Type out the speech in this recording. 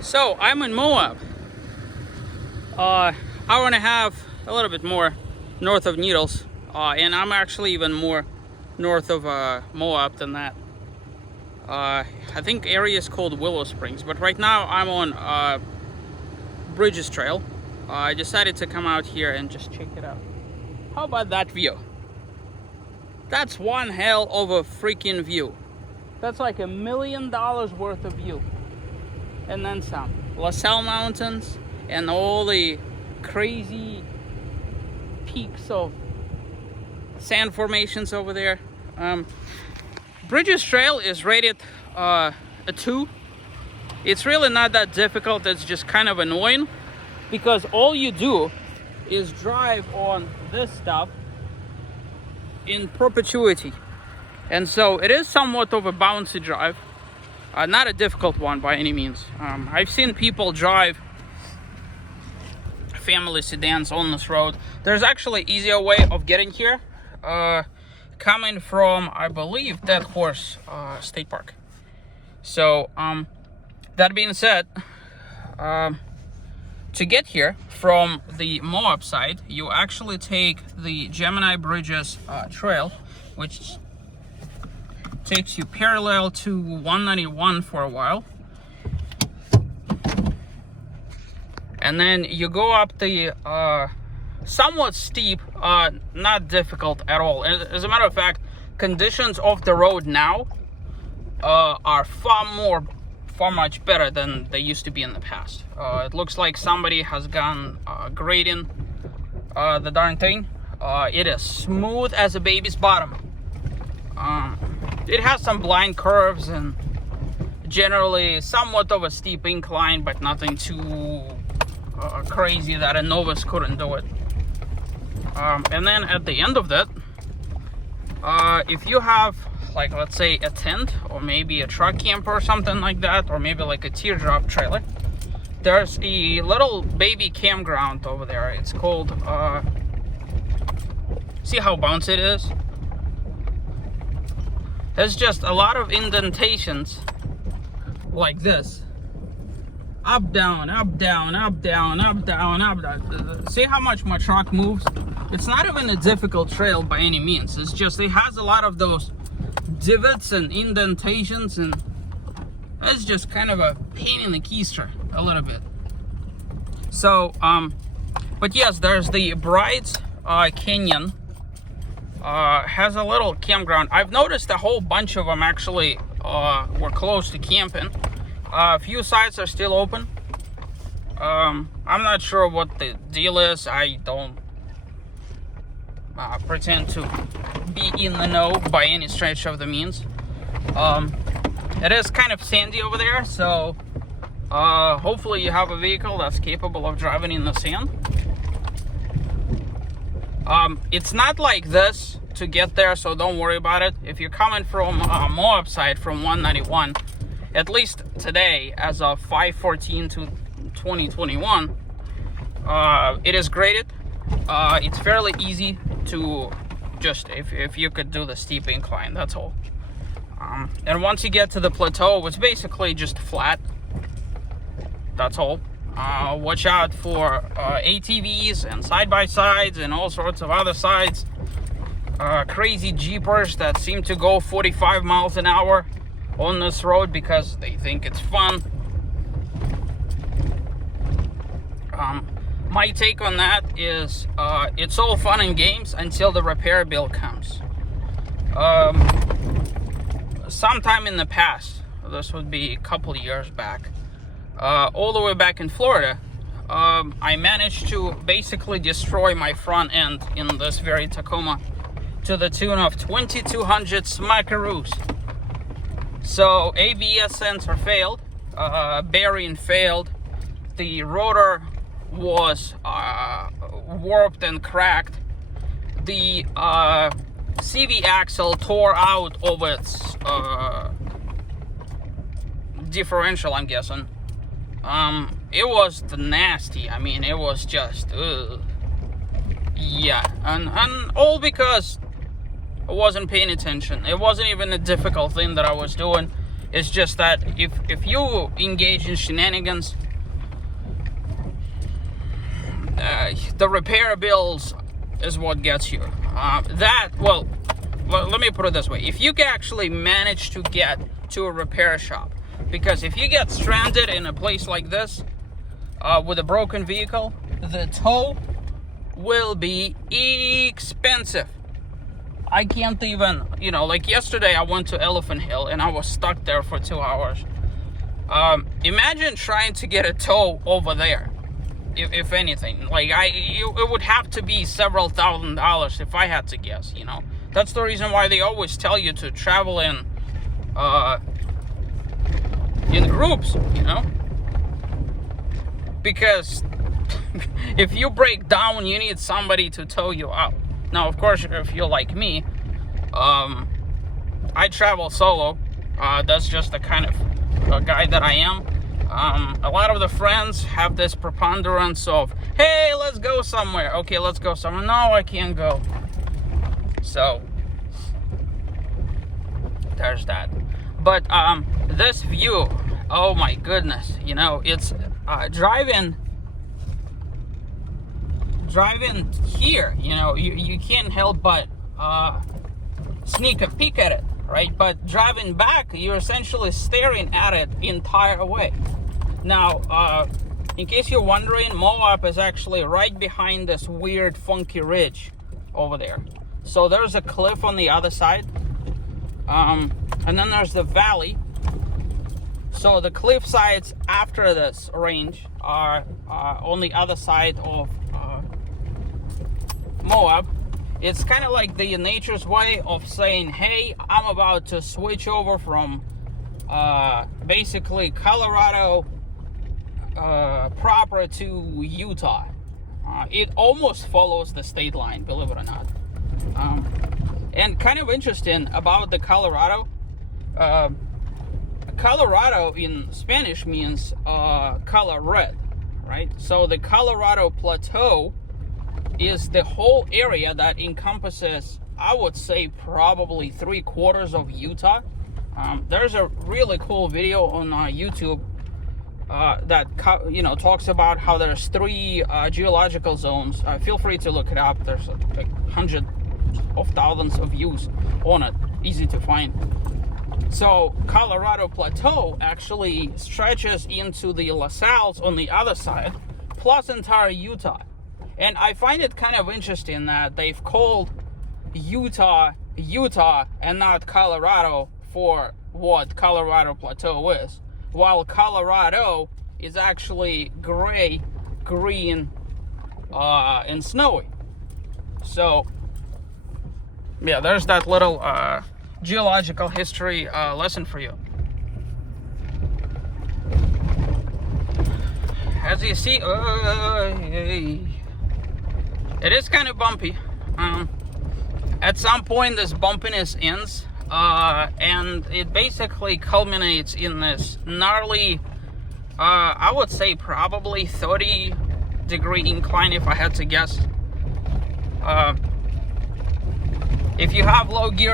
So I'm in Moab, hour and a half, a little bit more north of Needles, and I'm actually even more north of Moab than that. I think area is called Willow Springs, but right now I'm on Bridges Trail. I decided to come out here and just check it out. How about that view? That's one hell of a freaking view. That's like $1 million worth of view. And then some. LaSalle Mountains and all the crazy peaks of sand formations over there. Bridges Trail is rated a 2. It's really not that difficult. It's just kind of annoying because all you do is drive on this stuff in perpetuity. And so it is somewhat of a bouncy drive. Not a difficult one by any means. I've seen people drive family sedans on this road. There's actually an easier way of getting here. Coming from, I believe, Dead Horse State Park. So, that being said, to get here from the Moab side, you actually take the Gemini Bridges trail, which takes you parallel to 191 for a while. And then you go up the somewhat steep, not difficult at all. As a matter of fact, conditions of the road now are far much better than they used to be in the past. It looks like somebody has gone grading the darn thing. It is smooth as a baby's bottom. It has some blind curves and generally somewhat of a steep incline, but nothing too crazy that a novice couldn't do it. And then at the end of that, if you have, like, let's say a tent or maybe a truck camper or something like that, or maybe like a teardrop trailer, there's a little baby campground over there. It's called, see how bouncy it is? There's just a lot of indentations like this. Up, down, up, down, up, down, up, down, up, down. See how much my truck moves? It's not even a difficult trail by any means. It's just it has a lot of those divots and indentations, and it's just kind of a pain in the keister a little bit. So, but yes, there's the Brides Canyon. Has a little campground. I've noticed a whole bunch of them actually were close to camping. A few sites are still open. I'm not sure what the deal is. I don't pretend to be in the know by any stretch of the means. It is kind of sandy over there, so hopefully you have a vehicle that's capable of driving in the sand. It's not like this to get there, so don't worry about it. If you're coming from Moab side from 191, at least today, as of 5/14/2021, it is graded. It's fairly easy to just, if you could do the steep incline, that's all. And once you get to the plateau, it's basically just flat. That's all. Watch out for ATVs and side-by-sides and all sorts of other sides. Crazy jeepers that seem to go 45 miles an hour on this road because they think it's fun. My take on that is it's all fun and games until the repair bill comes. Sometime in the past, this would be a couple years back, all the way back in Florida, I managed to basically destroy my front end in this very Tacoma to the tune of 2,200 smackaroos. So ABS sensor failed, bearing failed, the rotor was warped and cracked, the CV axle tore out of its differential, I'm guessing. It was nasty. I mean, it was just yeah, and all because I wasn't paying attention. It wasn't even a difficult thing that I was doing. It's just that if you engage in shenanigans, the repair bills is what gets you. Well, let me put it this way. If you can actually manage to get to a repair shop, because if you get stranded in a place like this with a broken vehicle, the tow will be expensive. I can't even, like yesterday I went to Elephant Hill and I was stuck there for 2 hours. Imagine trying to get a tow over there, if anything. Like, it would have to be several $1,000s if I had to guess, That's the reason why they always tell you to travel in groups, Because if you break down, you need somebody to tow you out. Now, of course, if you're like me, I travel solo. That's just the kind of guy that I am. A lot of the friends have this preponderance of, hey, let's go somewhere. Okay, let's go somewhere. No, I can't go. So, there's that. But this view, oh my goodness, it's driving here, you can't help but sneak a peek at it, right? But driving back, you're essentially staring at it the entire way. Now, in case you're wondering, Moab is actually right behind this weird funky ridge over there. So there's a cliff on the other side, and then there's the valley. So the cliff sides after this range are on the other side of Moab. It's kind of like the nature's way of saying, hey, I'm about to switch over from basically Colorado proper to Utah. It almost follows the state line, believe it or not. And kind of interesting about the Colorado. Colorado in Spanish means color red, right? So the Colorado Plateau is the whole area that encompasses, I would say, probably 3/4 of Utah. There's a really cool video on YouTube that talks about how there's 3 geological zones. Feel free to look it up. There's like hundreds of thousands of views on it. Easy to find. So Colorado Plateau actually stretches into the La Salles on the other side, plus entire Utah. And I find it kind of interesting that they've called Utah and not Colorado for what Colorado Plateau is, while Colorado is actually gray, green, and snowy. So yeah, there's that little geological history lesson for you. As you see, it is kind of bumpy. At some point this bumpiness ends, and it basically culminates in this gnarly, I would say probably 30-degree incline if I had to guess. If you have low gear